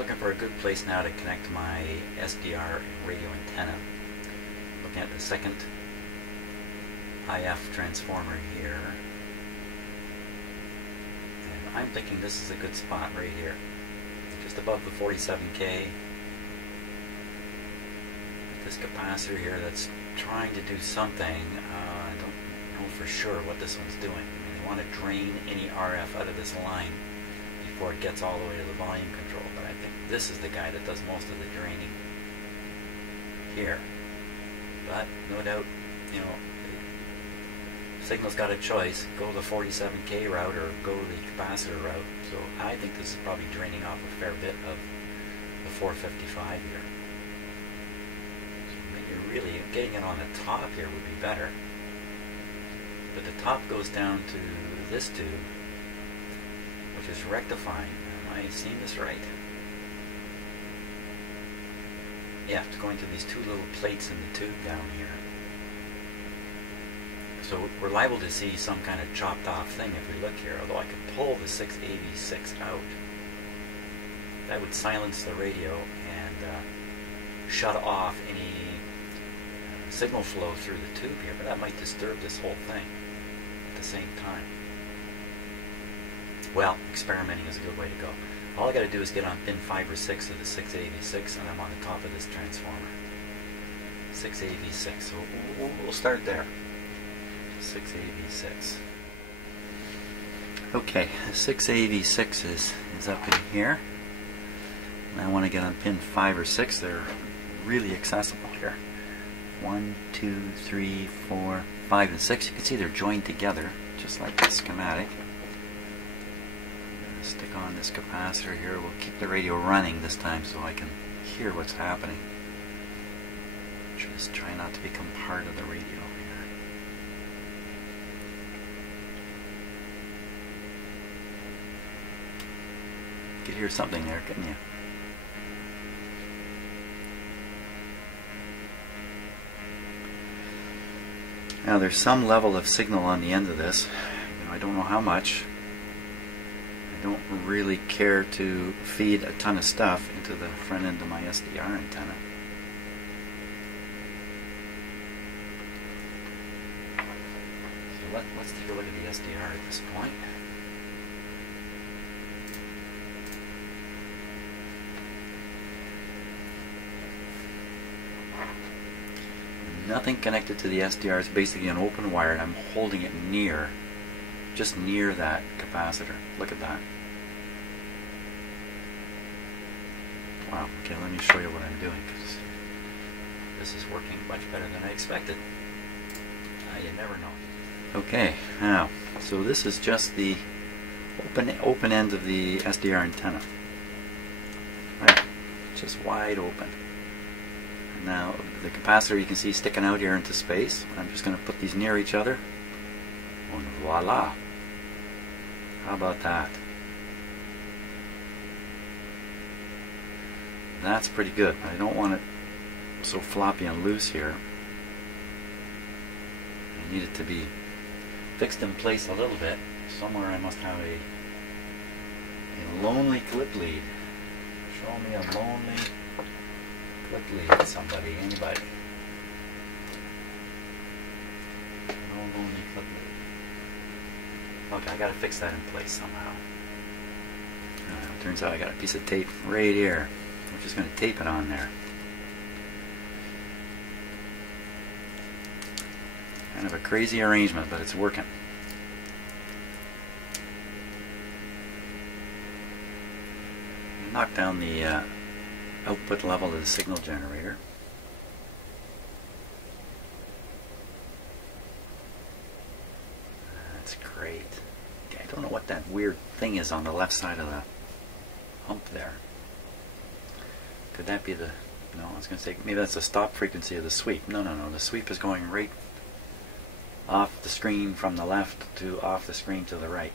looking for a good place now to connect my SDR radio antenna. Looking at the second IF transformer here. And I'm thinking this is a good spot right here. Just above the 47K. This capacitor here that's trying to do something. I don't know for sure what this one's doing. I mean, they want to drain any RF out of this line before it gets all the way to the volume control, but I think this is the guy that does most of the draining here. But no doubt, you know, Signal's got a choice: go the 47K route or go the capacitor route. So I think this is probably draining off a fair bit of the 455 here. Really, getting it on the top here would be better. But the top goes down to this tube, which is rectifying. Am I seeing this right? Yeah, it's going to these two little plates in the tube down here. So we're liable to see some kind of chopped off thing if we look here, although I could pull the 6AV6 out. That would silence the radio and shut off any signal flow through the tube here, but that might disturb this whole thing at the same time. Well, experimenting is a good way to go. All I got to do is get on pin 5 or 6 of the 6AV6 and I'm on the top of this transformer. 6AV6, so we'll start there. 6AV6. Okay, 6AV6 is up in here. And I want to get on pin 5 or 6. They're really accessible here. 1, 2, 3, 4, 5, and 6. You can see they're joined together, just like the schematic. I'm going to stick on this capacitor here. We'll keep the radio running this time so I can hear what's happening. Just try not to become part of the radio here. You could hear something there, couldn't you? Now there's some level of signal on the end of this. You know, I don't know how much. I don't really care to feed a ton of stuff into the front end of my SDR antenna. So let's take a look at the SDR at this point. Nothing connected to the SDR. It's basically an open wire, and I'm holding it near, just near that capacitor. Look at that. Wow. Okay, let me show you what I'm doing, because this is working much better than I expected. You never know. Okay, now, so this is just the open end of the SDR antenna. Right, just wide open. Now the capacitor you can see sticking out here into space. I'm just going to put these near each other. And voila! How about that? That's pretty good. I don't want it so floppy and loose here. I need it to be fixed in place a little bit. Somewhere I must have a lonely clip lead. Show me a lonely clip lead, somebody, anybody. No lonely clip lead. Okay, I gotta fix that in place somehow. Turns out I got a piece of tape right here. I'm just gonna tape it on there. Kind of a crazy arrangement, but it's working. Knock down the output level of the signal generator. That's great. Okay, I don't know what that weird thing is on the left side of the hump there. Could that be the... No, I was going to say maybe that's the stop frequency of the sweep. No, no, no. The sweep is going right off the screen from the left to off the screen to the right.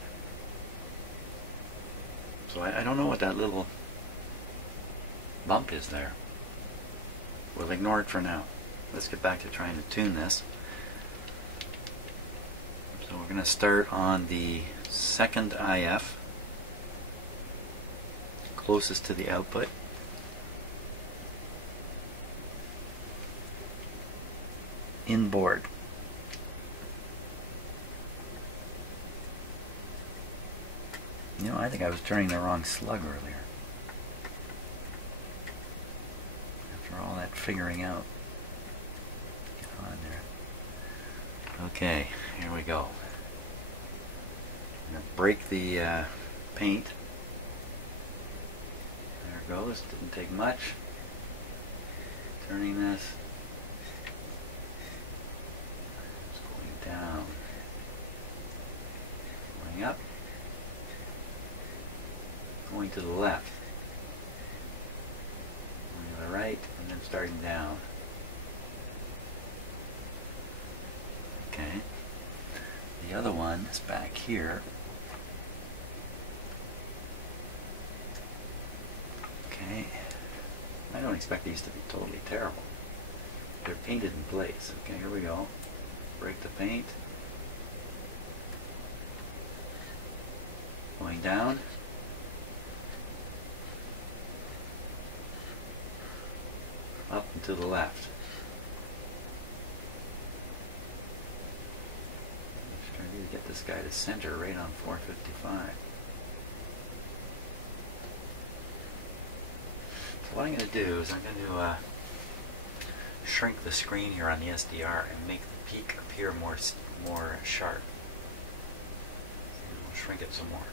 So I don't know what that little bump is there. We'll ignore it for now. Let's get back to trying to tune this. So we're going to start on the second IF. closest to the output. Inboard. You know, I think I was turning the wrong slug earlier. After all that figuring out. Get on there. Okay, here we go. I'm going to break the paint. There it goes. Didn't take much. Turning this. It's going down. Going up. Going to the left. Going to the right, and then starting down. Okay. The other one is back here. Okay. I don't expect these to be totally terrible. They're painted in place. Okay, here we go. Break the paint. Going down. Up and to the left. I'm just trying to get this guy to center right on 455. So what I'm going to do is I'm going to shrink the screen here on the SDR and make the peak appear more sharp. We'll shrink it some more.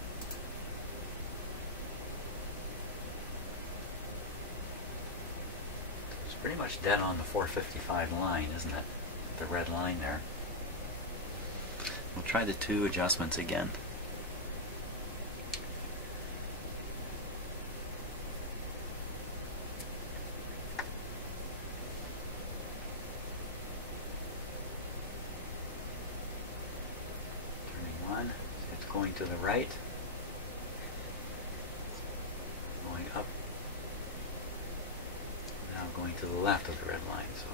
Pretty much dead on the 455 line, isn't it? The red line there. We'll try the two adjustments again. Turning one, it's going to the right. Going up. Going to the left of the red line, so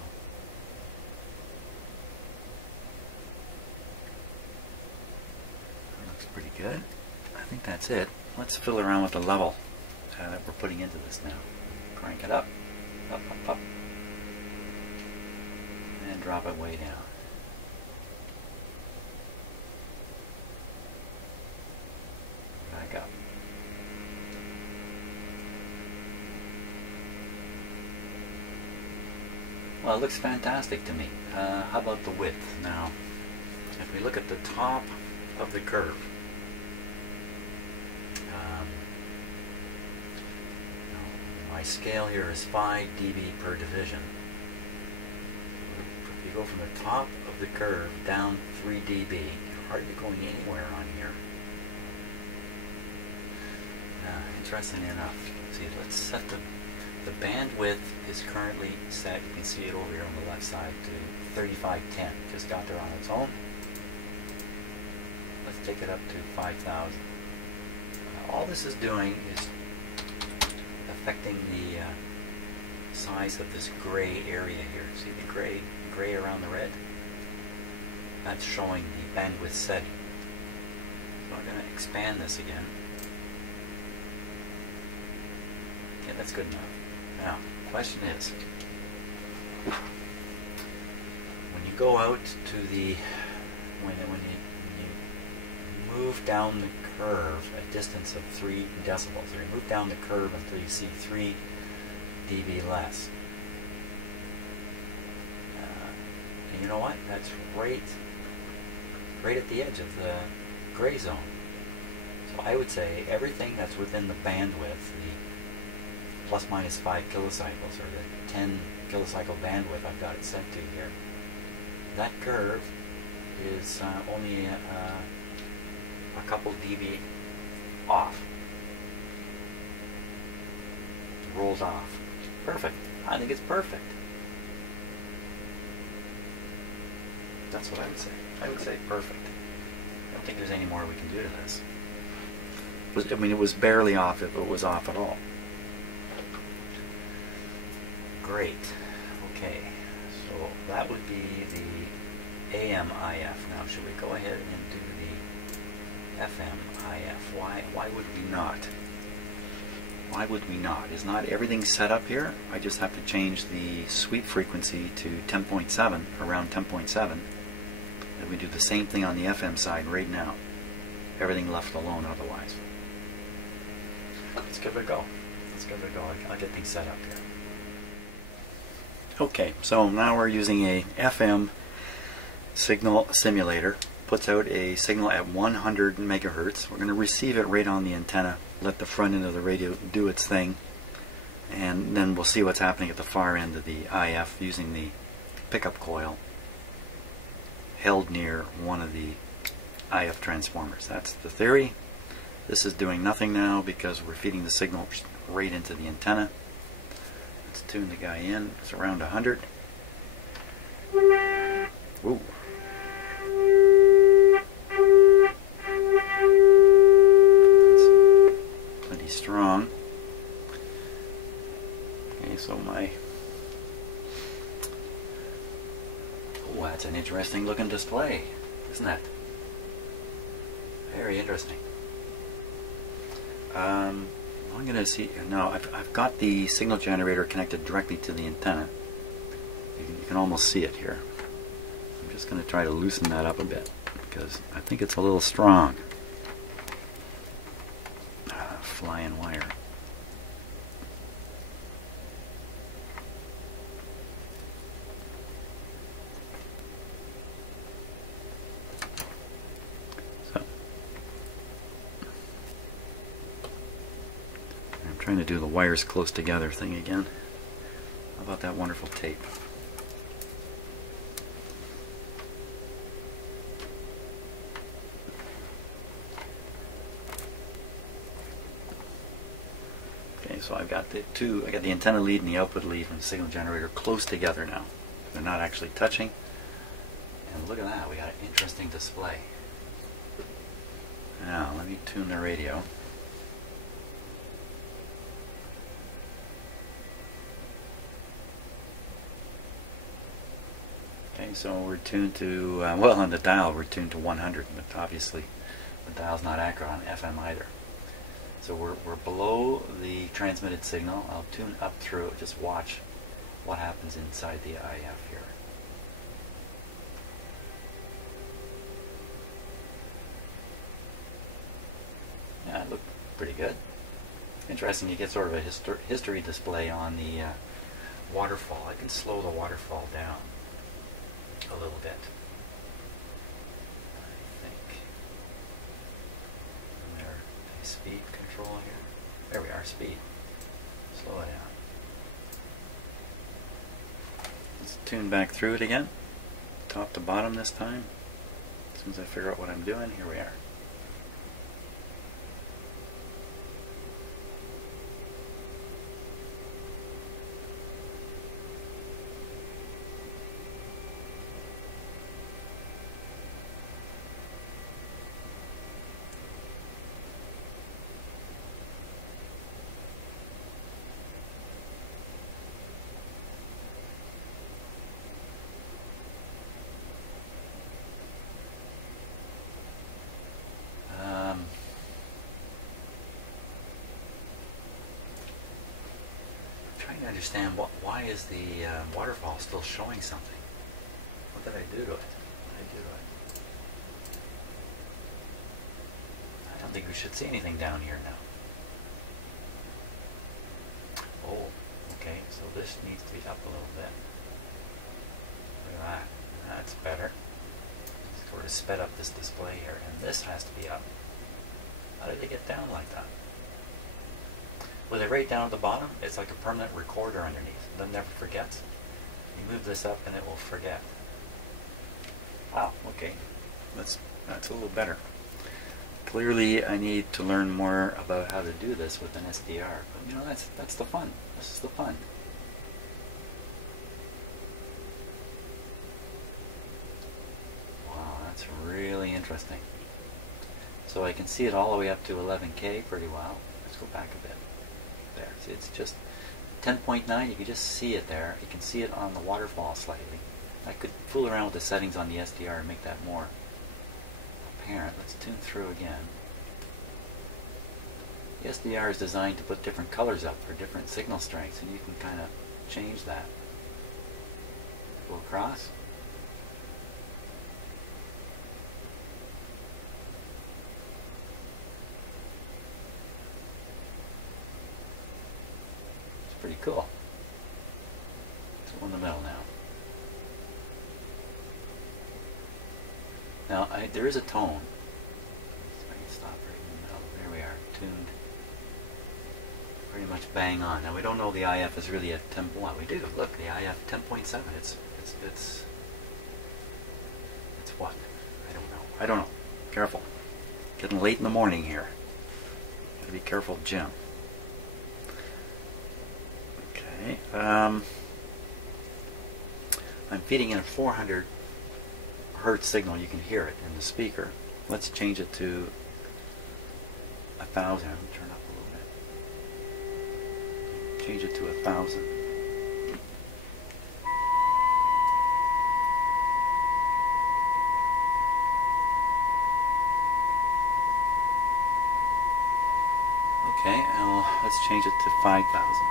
that looks pretty good. I think that's it. Let's fill around with the level that we're putting into this now. Crank it up, up, up, up, and drop it way down. Back up. Well, it looks fantastic to me. How about the width now? If we look at the top of the curve, my scale here is 5 dB per division. If you go from the top of the curve down 3 dB, you're hardly going anywhere on here. Interesting enough. See, let's set the bandwidth is currently set, you can see it over here on the left side, to 3510. Just got there on its own. Let's take it up to 5000. All this is doing is affecting the size of this gray area here. See the gray around the red? That's showing the bandwidth setting. So I'm going to expand this again. Okay, that's good enough. Now, the question is, when you go out to the, when you move down the curve a distance of 3 decibels, or you move down the curve until you see 3 dB less. And you know what? That's right at the edge of the gray zone. So I would say everything that's within the bandwidth, the plus minus 5 kilocycles, or the 10 kilocycle bandwidth I've got it set to here, that curve is only a couple dB off. It rolls off. Perfect. I think it's perfect. That's what I would say. I would say perfect. I don't think there's any more we can do to this. I mean, it was barely off if it was off at all. Great. Okay, so that would be the AM-IF. Now, should we go ahead and do the FM-IF? Why would we not? Why would we not? Is not everything set up here? I just have to change the sweep frequency to 10.7, around 10.7. And we do the same thing on the FM side right now. Everything left alone otherwise. Let's give it a go. Let's give it a go. I'll get things set up here. Okay, so now we're using a FM signal simulator. Puts out a signal at 100 megahertz. We're going to receive it right on the antenna, let the front end of the radio do its thing, and then we'll see what's happening at the far end of the IF using the pickup coil held near one of the IF transformers. That's the theory. This is doing nothing now because we're feeding the signal right into the antenna. Let's tune the guy in. It's around 100. Woo. That's plenty strong. Okay, so my... Oh, that's an interesting looking display, isn't it? Very interesting. I'm going to see now. I've got the signal generator connected directly to the antenna. You can almost see it here. I'm just going to try to loosen that up a bit because I think it's a little strong. Flying wire. Trying to do the wires close together thing again. How about that wonderful tape? Okay, so I've got the antenna lead and the output lead from the signal generator close together now. They're not actually touching. And look at that, we got an interesting display. Now, let me tune the radio. Okay, so we're tuned to, well, on the dial we're tuned to 100, but obviously the dial's not accurate on FM either. So we're below the transmitted signal. I'll tune up through it, just watch what happens inside the IF here. Yeah, it looked pretty good. Interesting, you get sort of a history display on the waterfall. I can slow the waterfall down a little bit, I think. And there, speed control here. There we are, speed. Slow it down. Let's tune back through it again, top to bottom this time. As soon as I figure out what I'm doing, here we are. Trying to understand why is the waterfall still showing something? What did I do to it? What did I do to it? I don't think we should see anything down here now. Oh, okay, so this needs to be up a little bit. Look at that. That's better. Sort of sped up this display here, and this has to be up. How did they get down like that? With it right down at the bottom, it's like a permanent recorder underneath. It never forgets. You move this up and it will forget. Wow, okay. That's a little better. Clearly I need to learn more about how to do this with an SDR. But you know, that's the fun. This is the fun. Wow, that's really interesting. So I can see it all the way up to 11K pretty well. Let's go back a bit. There. See, it's just 10.9. You can just see it there. You can see it on the waterfall slightly. I could fool around with the settings on the SDR and make that more apparent. Let's tune through again. The SDR is designed to put different colors up for different signal strengths, and you can kind of change that. Go across. It's pretty cool. Let's go in the middle now. Now, there is a tone. So I can stop right in the middle. There we are, tuned pretty much bang on. Now we don't know the IF is really at 10. Well, we do. Look, the IF 10.7. It's what? I don't know. Careful. Getting late in the morning here. Gotta be careful, Jim. Okay. I'm feeding in a 400 hertz signal. You can hear it in the speaker. Let's change it to 1,000. Turn up a little bit. Change it to 1,000. Okay, let's change it to 5,000.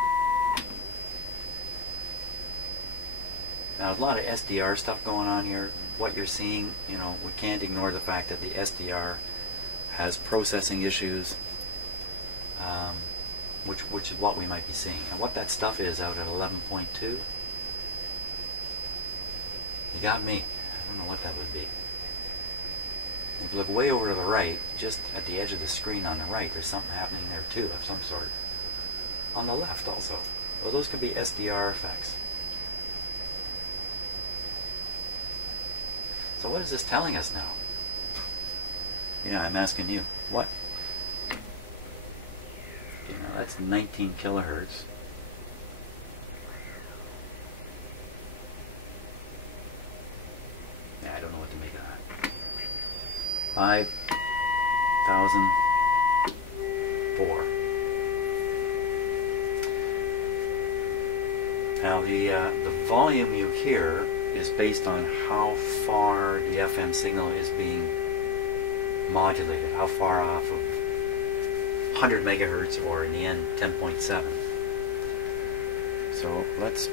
Now, there's a lot of SDR stuff going on here. What you're seeing, you know, we can't ignore the fact that the SDR has processing issues, which is what we might be seeing. And what that stuff is out at 11.2, you got me. I don't know what that would be. If you look way over to the right, just at the edge of the screen on the right, there's something happening there too, of some sort. On the left also. Well, those could be SDR effects. So what is this telling us now? Yeah, I'm asking you. What? You know, that's 19 kilohertz. Yeah, I don't know what to make of that. 5,004. Now the volume you hear is based on how far the FM signal is being modulated, how far off of 100 megahertz, or in the end 10.7. So let's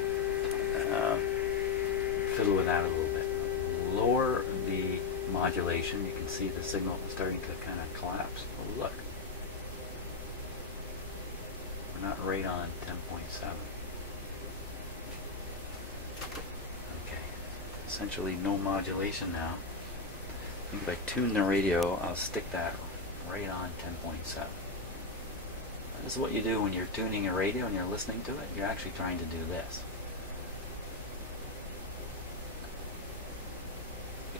fiddle with that a little bit. Lower the modulation. You can see the signal starting to kind of collapse. Oh, look. We're not right on 10.7. Essentially no modulation now. I think if I tune the radio, I'll stick that right on 10.7. This is what you do when you're tuning a radio and you're listening to it. You're actually trying to do this.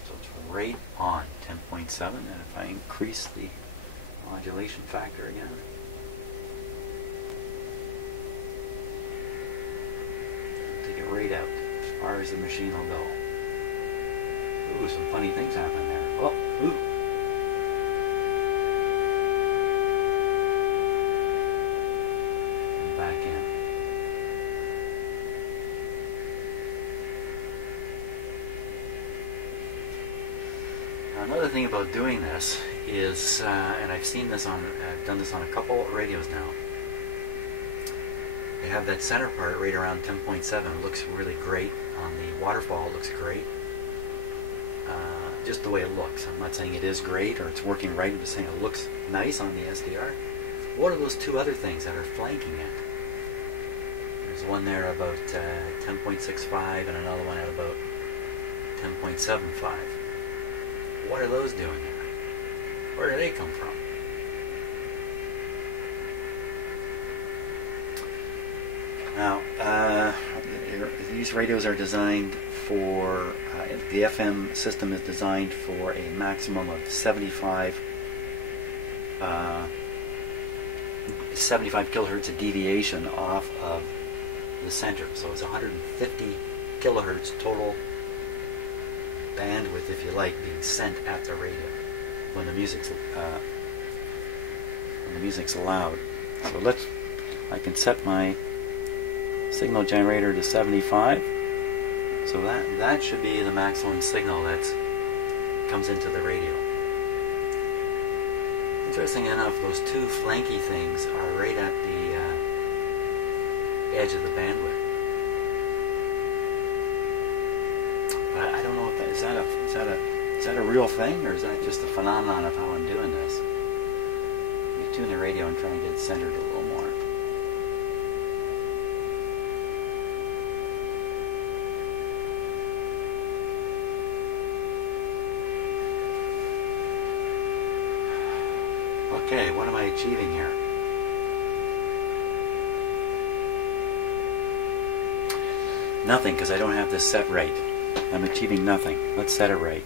So it's right on 10.7, and if I increase the modulation factor again, take it right out as far as the machine will go. Ooh, some funny things happen there. Oh, ooh. And back in. Now, another thing about doing this is, and I've seen this on, I've done this on a couple radios now. They have that center part right around 10.7. It looks really great. On the waterfall, it looks great. Just the way it looks. I'm not saying it is great or it's working right. I'm just saying it looks nice on the SDR. What are those two other things that are flanking it? There's one there about 10.65 and another one at about 10.75. What are those doing there? Where do they come from? Now, these radios are designed for, the FM system is designed for a maximum of 75 kilohertz of deviation off of the center. So it's 150 kilohertz total bandwidth, if you like, being sent at the radio when the music's allowed. So I can set my signal generator to 75. So that should be the maximum signal that comes into the radio. Interesting enough, those two flanky things are right at the edge of the bandwidth. But I don't know if is that a real thing, or is that just a phenomenon of how I'm doing this? Let me tune the radio and try and get it centered a little more. Okay, what am I achieving here? Nothing, because I don't have this set right. I'm achieving nothing. Let's set it right.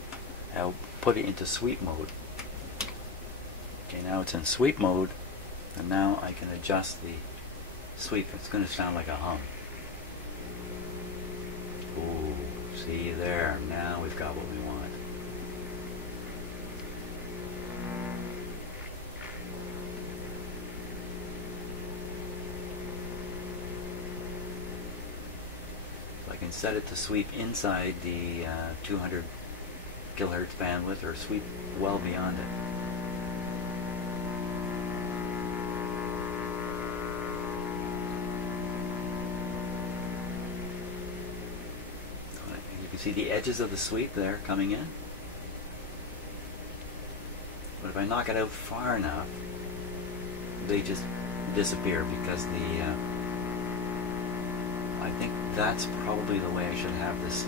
I'll put it into sweep mode. Okay, now it's in sweep mode, and now I can adjust the sweep. It's going to sound like a hum. Ooh, see there. Now we've got what we want. I can set it to sweep inside the 200 kilohertz bandwidth, or sweep well beyond it. You can see the edges of the sweep there coming in. But if I knock it out far enough, they just disappear, because I think that's probably the way I should have this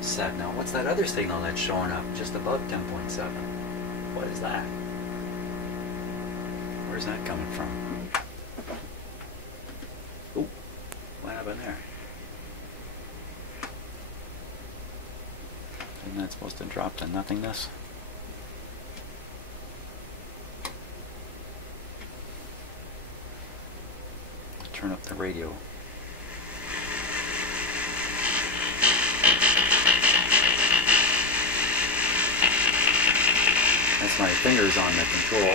set. Now, what's that other signal that's showing up just above 10.7? What is that? Where's that coming from? Ooh, what happened there? Isn't that supposed to drop to nothingness? Let's turn up the radio. That's my fingers on the control.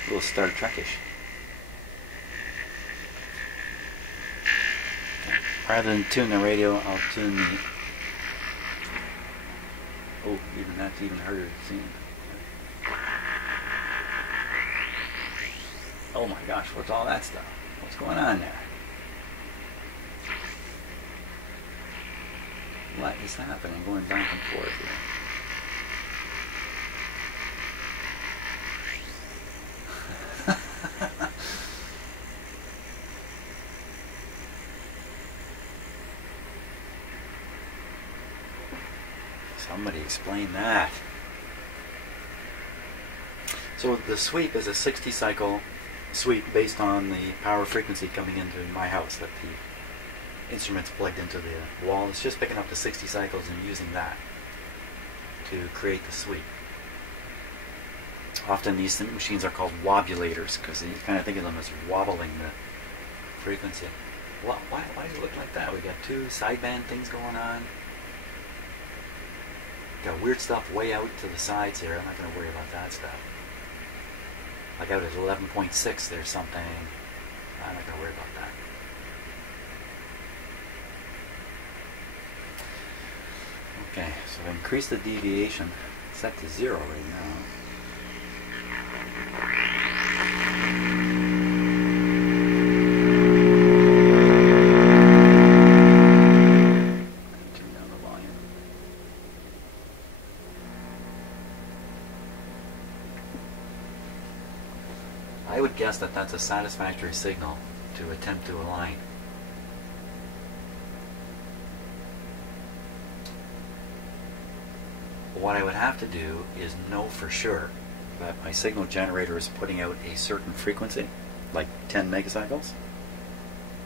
A little Star Trek-ish. Okay. Rather than tune the radio, I'll tune the... Oh, even that's even harder to see. Oh my gosh, what's all that stuff? What's going on there? What is happening? Going back and forth here. Somebody explain that. So the sweep is a 60 cycle sweep based on the power frequency coming into my house that the instruments plugged into the wall. It's just picking up the 60 cycles and using that to create the sweep. Often these machines are called wobulators, because you kind of think of them as wobbling the frequency. Why does it look like that? We got two sideband things going on. Got weird stuff way out to the sides here. I'm not going to worry about that stuff. Like out at 11.6 there's something. I'm not going to worry about that. Okay, so I've increased the deviation, set to 0 right now. Turn down the volume. I would guess that that's a satisfactory signal to attempt to align. What I would have to do is know for sure that my signal generator is putting out a certain frequency, like 10 megacycles,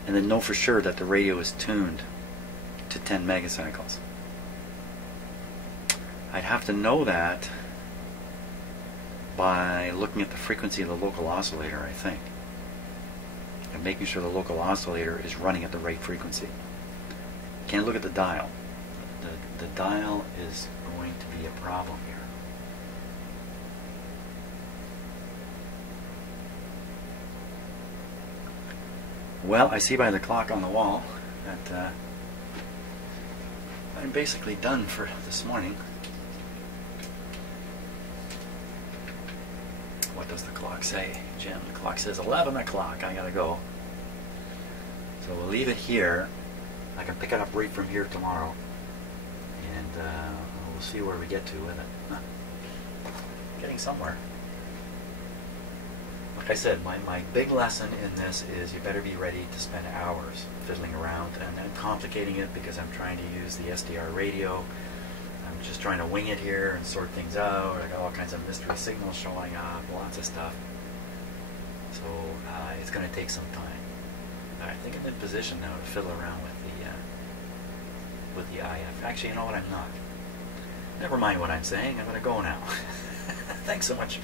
and then know for sure that the radio is tuned to 10 megacycles. I'd have to know that by looking at the frequency of the local oscillator, I think, and making sure the local oscillator is running at the right frequency. Can't look at the dial. The dial is going to be a problem here. Well, I see by the clock on the wall that I'm basically done for this morning. what does the clock say? Jim, the clock says 11 o'clock. I gotta go. So we'll leave it here. I can pick it up right from here tomorrow. And we'll see where we get to with it. Huh. Getting somewhere. Like I said, my big lesson in this is you better be ready to spend hours fiddling around and then complicating it because I'm trying to use the SDR radio. I'm just trying to wing it here and sort things out. I got all kinds of mystery signals showing up, lots of stuff. So it's going to take some time. I think I'm in position now to fiddle around with the IF. Actually, you know what? I'm not. Never mind what I'm saying. I'm going to go now. Thanks so much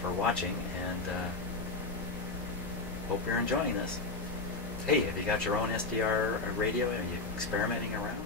for watching, and hope you're enjoying this. Hey, have you got your own SDR radio? Are you experimenting around?